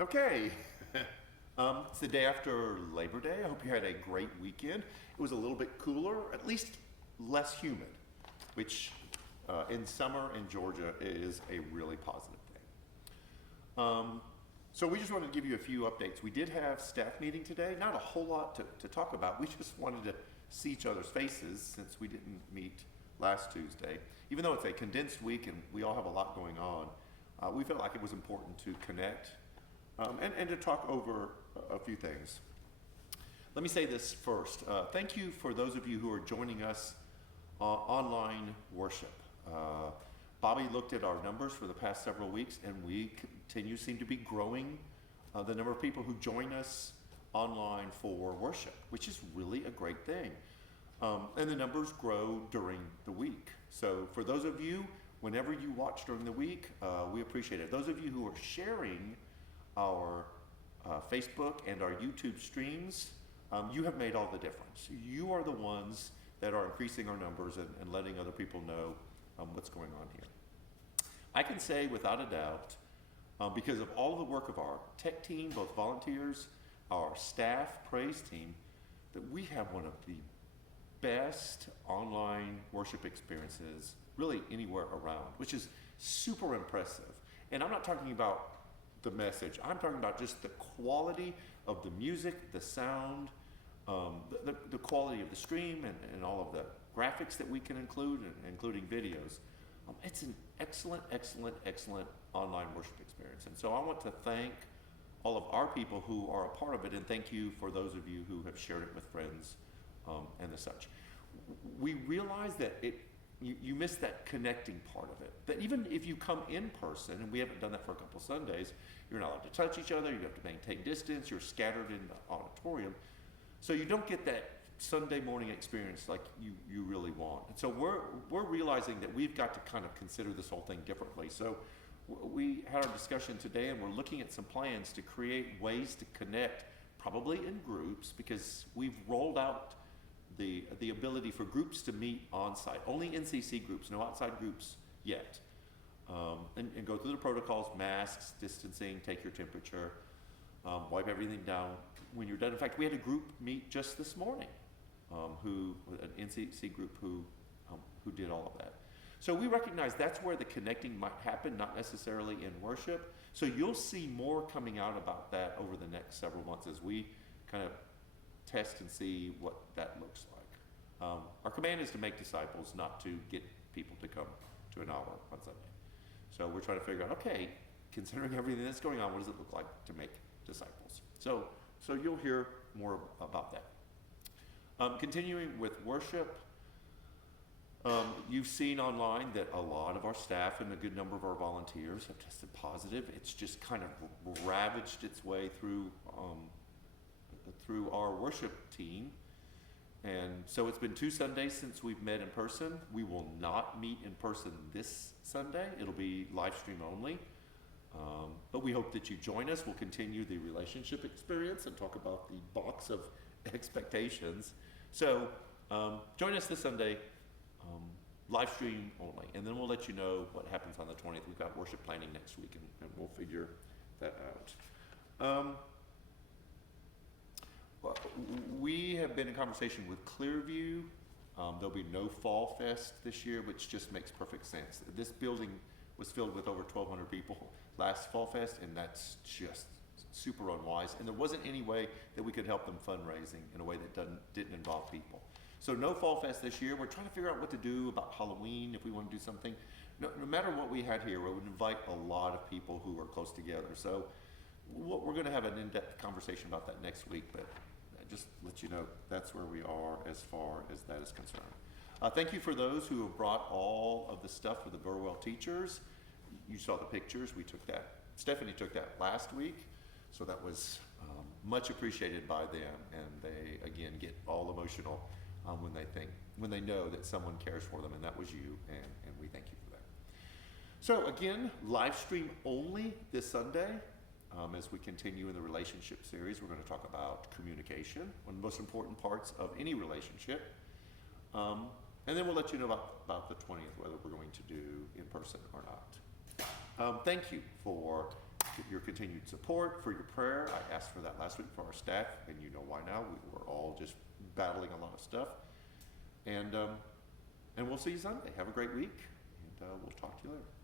Okay. It's the day after Labor Day. I hope you had a great weekend. It was a little bit cooler, at least less humid, which in summer in Georgia is a really positive thing. So we just wanted to give you a few updates. We did have staff meeting today. Not a whole lot to talk about. We just wanted to see each other's faces since we didn't meet last Tuesday. Even though it's a condensed week and we all have a lot going on, we felt like it was important to connect and to talk over a few things. Let me say this first. Thank you for those of you who are joining us online worship. Bobby looked at our numbers for the past several weeks, and we seem to be growing the number of people who join us online for worship, which is really a great thing. And the numbers grow during the week. So for those of you, whenever you watch during the week, we appreciate it. Those of you who are sharing our Facebook and our YouTube streams, you have made all the difference. You are the ones that are increasing our numbers and letting other people know what's going on here. I can say without a doubt, because of all of the work of our tech team, both volunteers, our staff, praise team, that we have one of the best online worship experiences really anywhere around, which is super impressive. And I'm not talking about the message. I'm talking about just the quality of the music, the sound, the quality of the stream, and all of the graphics that we can include, including videos. It's an excellent, excellent, excellent online worship experience. And so I want to thank all of our people who are a part of it, and thank you for those of you who have shared it with friends and the such. We realize that you miss that connecting part of it. That even if you come in person, and we haven't done that for a couple Sundays, you're not allowed to touch each other, you have to maintain distance, you're scattered in the auditorium. So you don't get that Sunday morning experience like you really want. And so we're realizing that we've got to kind of consider this whole thing differently. So we had our discussion today, and we're looking at some plans to create ways to connect, probably in groups, because we've rolled out the ability for groups to meet on site. Only NCC groups, no outside groups yet. And go through the protocols: masks, distancing, take your temperature, wipe everything down when you're done. In fact, we had a group meet just this morning, an NCC group who did all of that. So we recognize that's where the connecting might happen, not necessarily in worship. So you'll see more coming out about that over the next several months as we kind of test and see what that looks like. Our command is to make disciples, not to get people to come to an hour on Sunday. So we're trying to figure out, okay, considering everything that's going on, what does it look like to make disciples? So you'll hear more about that. Continuing with worship, you've seen online that a lot of our staff and a good number of our volunteers have tested positive. It's just kind of ravaged its way through our worship team. And so it's been 2 Sundays since we've met in person. We will not meet in person this Sunday. It'll be live stream only. But we hope that you join us. We'll continue the relationship experience and talk about the box of expectations. So join us this Sunday, live stream only. And then we'll let you know what happens on the 20th. We've got worship planning next week, and we'll figure that out. We have been in conversation with Clearview. There'll be no Fall Fest this year, which just makes perfect sense. This building was filled with over 1,200 people last Fall Fest, and that's just super unwise. And there wasn't any way that we could help them fundraising in a way that didn't involve people. So no Fall Fest this year. We're trying to figure out what to do about Halloween, if we want to do something. No matter what we had here, we would invite a lot of people who are close together. So we're going to have an in-depth conversation about that next week, but just let you know that's where we are as far as that is concerned. Thank you for those who have brought all of the stuff for the Burwell teachers. You saw the pictures. We took that. Stephanie took that last week, so that was much appreciated by them, and they again get all emotional when they know that someone cares for them, and that was you, and we thank you for that. So again, live stream only this Sunday. As we continue in the relationship series, we're going to talk about communication, one of the most important parts of any relationship. And then we'll let you know about the 20th, whether we're going to do in person or not. Thank you for your continued support, for your prayer. I asked for that last week for our staff, and you know why now. We were all just battling a lot of stuff. And we'll see you Sunday. Have a great week, and we'll talk to you later.